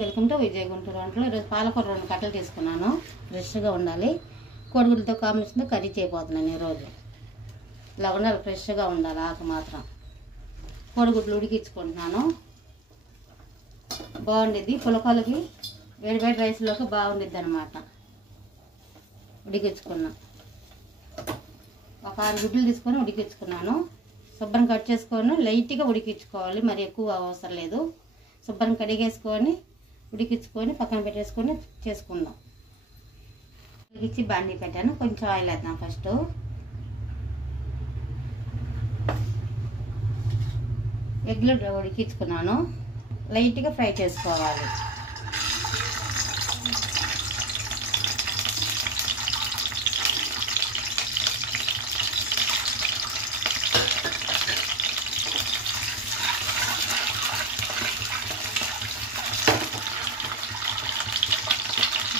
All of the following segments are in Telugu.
వెల్కమ్ టు విజయ్ గుంటూరు వంటలు. ఈరోజు పాలకూర 2 కట్టలు తీసుకున్నాను. ఫ్రెష్గా ఉండాలి. కోడిగుడ్లతో కాంబినేషన్తో కర్రీ చేయబోతున్నాను. ఈరోజు ఇలా ఉండాలి, ఫ్రెష్గా ఉండాలి. ఆకు మాత్రం కోడిగుడ్లు ఉడికించుకుంటున్నాను. బాగుండిద్ది పులకలకి, వేడి వేడి రైస్లోకి బాగుండిద్ది అనమాట. ఉడికించుకున్నా ఒక 6 గుడ్లు తీసుకొని ఉడికించుకున్నాను. శుభ్రం కట్ చేసుకొని లైట్గా ఉడికించుకోవాలి, మరి ఎక్కువ అవసరం లేదు. శుభ్రం కడిగేసుకొని ఉడికించుకొని పక్కన పెట్టేసుకొని చేసుకుందాం. ఉడికించి బాండీ పెట్టాను. కొంచెం ఆయిల్ వేద్దాం. ఫస్ట్ ఎగ్లు ఉడికించుకున్నాను. లైట్గా ఫ్రై చేసుకోవాలి.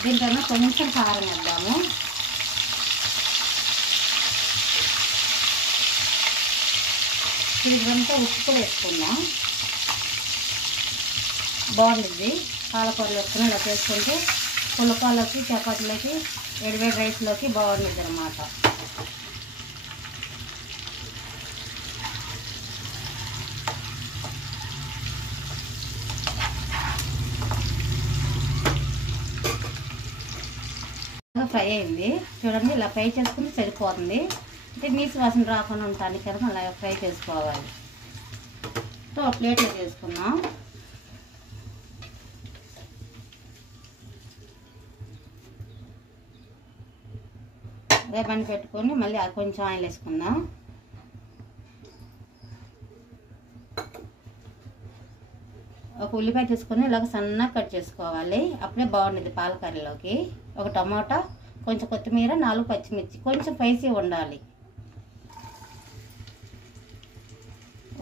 దీంట్లో కొంచెం కారం వేద్దాము. ఇదంతా ఉప్పు కూడా వేసుకుందాం. బాగుంటుంది పాలకూరలు వేసుకుని ఇలా చేసుకుంటే పులకాలకి, చపాతీలకి, వేడివేడి రైస్లోకి బాగుంటుంది అన్నమాట. ఫ్రై అయింది చూడండి. ఇలా ఫ్రై చేసుకుంటే సరిపోతుంది. అంటే నీసు వాసన రాకుండా ఉండటానికి కదా అలా ఫ్రై చేసుకోవాలి. ప్లేట్లో చేసుకున్నాం. అదే పని పెట్టుకొని మళ్ళీ కొంచెం ఆయిల్ వేసుకుందాం. ఒక ఉల్లిపాయ తీసుకొని ఇలాగ సన్నగా కట్ చేసుకోవాలి. అప్పుడే బాగుంటుంది పాలకర్రీలోకి. ఒక టమాటా, కొంచెం కొత్తిమీర, 4 పచ్చిమిర్చి, కొంచెం స్పైసీ ఉండాలి.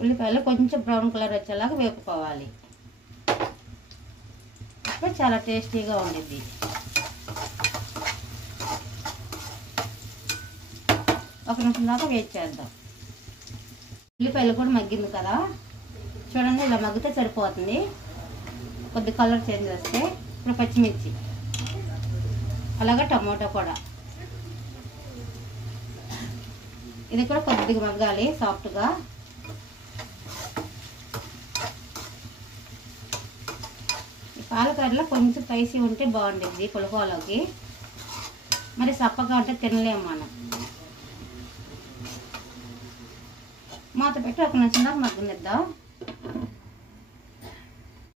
ఉల్లిపాయలు కొంచెం బ్రౌన్ కలర్ వచ్చేలాగా వేపుకోవాలి. అప్పుడే చాలా టేస్టీగా ఉండిద్ది. ఒక నిమిషం దాకా వేట్ చేద్దాం. ఉల్లిపాయలు కూడా మగ్గింది కదా చూడండి. ఇలా మగ్గితే సరిపోతుంది. కొద్ది కలర్ చేంజ్ వస్తే ఇప్పుడు పచ్చిమిర్చి, అలాగే టమాటో కూడా. ఇది కూడా కొద్దిగా మగ్గాలి సాఫ్ట్గా. ఈ పాలకూరలో కొంచెం స్పైసీ ఉంటే బాగుంటుంది పులకలోకి. మరి సప్పగా ఉంటే తినలేము మనం. మూత పెట్టి ఒక నిమిషం దాకా మగ్గనిద్దాం.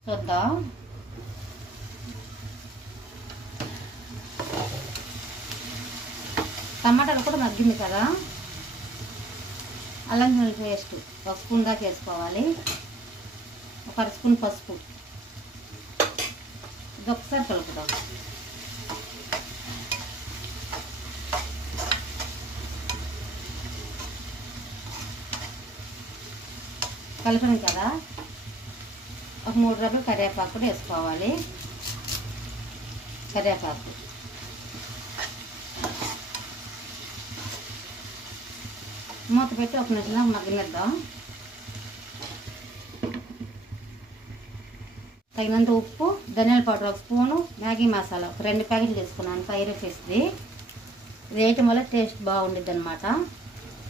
చూద్దాం. టమాటాలు కూడా మగ్గింది కదా. అల్లం వెల్లుల్లి పేస్ట్ 1 స్పూన్ దాకా వేసుకోవాలి. ఒక 1 స్పూన్ పసుపు. ఇది ఒకసారి కలుపుదాం. కలిపాను కదా. ఒక 3 రెబ్బలు కరివేపాకు కూడా వేసుకోవాలి. కరివేపాకు మూత పెట్టి ఒక నిమిషం మగ్గనిద్దాం. తగినంత ఉప్పు, ధనియాల పౌడర్ 1 స్పూను, మ్యాగీ మసాలా ఒక 2 ప్యాకెట్లు తీసుకున్నాను. ఫ్రై చేసింది. ఇది వేయటం వల్ల టేస్ట్ బాగుండిద్ది అనమాట.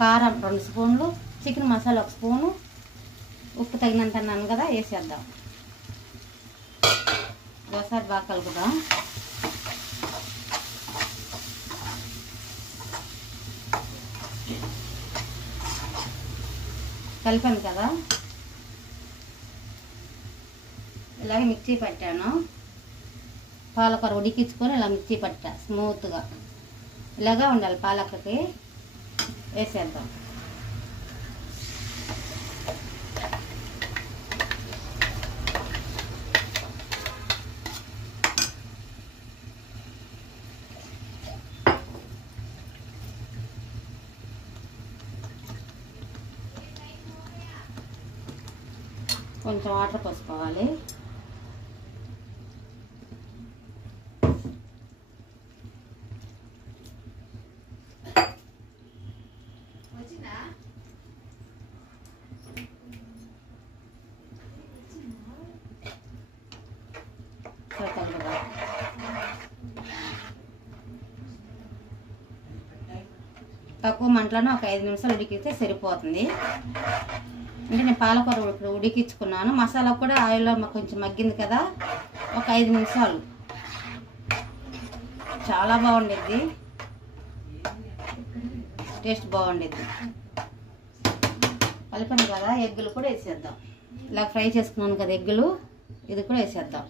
కారం 2 స్పూన్లు, చికెన్ మసాలా 1 స్పూను, ఉప్పు తగినంత అన్నాను కదా వేసేద్దాం. ఒకసారి బాగా కలుపుదాం. కలిపాను కదా. ఇలాగే మిక్సీ పట్టాను. పాలకూర ఉడికించుకొని ఇలా మిక్సీ పట్టా స్మూత్గా. ఇలాగా ఉండాలి పాలకూరకి. వేసేద్దాం. కొంచెం వాటర్ పోసుకోవాలి. తక్కువ మంటలోనే ఒక 5 నిమిషాలు ఉడికితే సరిపోతుంది. అంటే నేను పాలకూర ఇప్పుడు ఉడికించుకున్నాను. మసాలా కూడా ఆయిల్లో కొంచెం మగ్గింది కదా, ఒక 5 నిమిషాలు. చాలా బాగుండిద్ది, టేస్ట్ బాగుండిద్ది. కలిపాను కదా, ఎగ్గులు కూడా వేసేద్దాం. ఇలా ఫ్రై చేసుకున్నాను కదా ఎగ్గులు, ఇది కూడా వేసేద్దాం.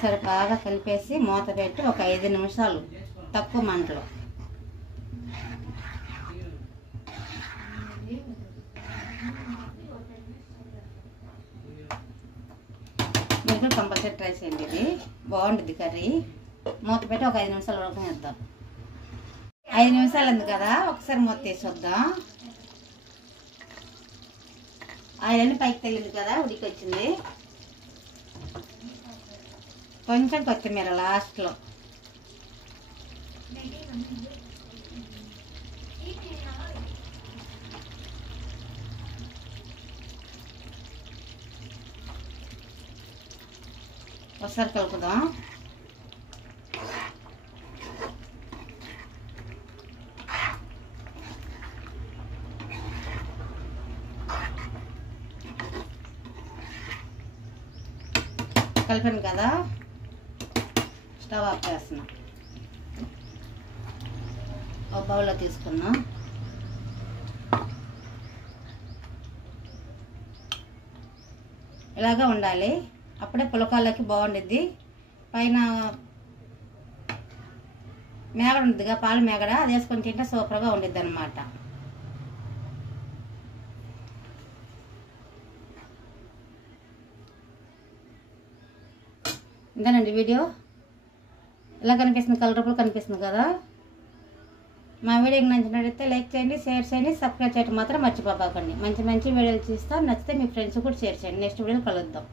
సరే బాగా కలిపేసి మూత పెట్టి ఒక 5 నిమిషాలు తక్కువ మంటలో. మీరు కూడా కంపల్సరీ ట్రై చేయండి, ఇది బాగుంటుంది కర్రీ. మూత పెట్టి ఒక 5 నిమిషాలు ఉడకనిద్దాం. 5 నిమిషాలు ఉంది కదా, ఒకసారి మూత తీసి వద్దాం. ఆయిల్ అన్ని పైకి తగిలింది కదా, ఉడికి వచ్చింది. కొంచెం కొత్తిమీర లాస్ట్లో. ఒకసారి కలుపుదాం. కలిపాను కదా, స్టవ్ ఆఫ్ చేస్తున్నా. ఒక బౌల్లో తీసుకున్నా. ఇలాగా ఉండాలి, అప్పుడే పులకాలకి బాగుండిద్ది. పైన మేగడ ఉంటుందిగా, పాల మేగడ, అది వేసుకొని తింటే సూపర్గా ఉండిద్ది అన్నమాట. ఇంతేనండి వీడియో. ఇలా కనిపిస్తుంది, కలర్ఫుల్ కనిపిస్తుంది కదా. మా వీడియోకి నచ్చినట్లయితే లైక్ చేయండి, షేర్ చేయండి, సబ్స్క్రైబ్ చేయడం మాత్రం మర్చిపోకండి. మంచి మంచి వీడియోలు చూస్తాం. నచ్చితే మీ ఫ్రెండ్స్ కూడా షేర్ చేయండి. నెక్స్ట్ వీడియోలో కలుద్దాం.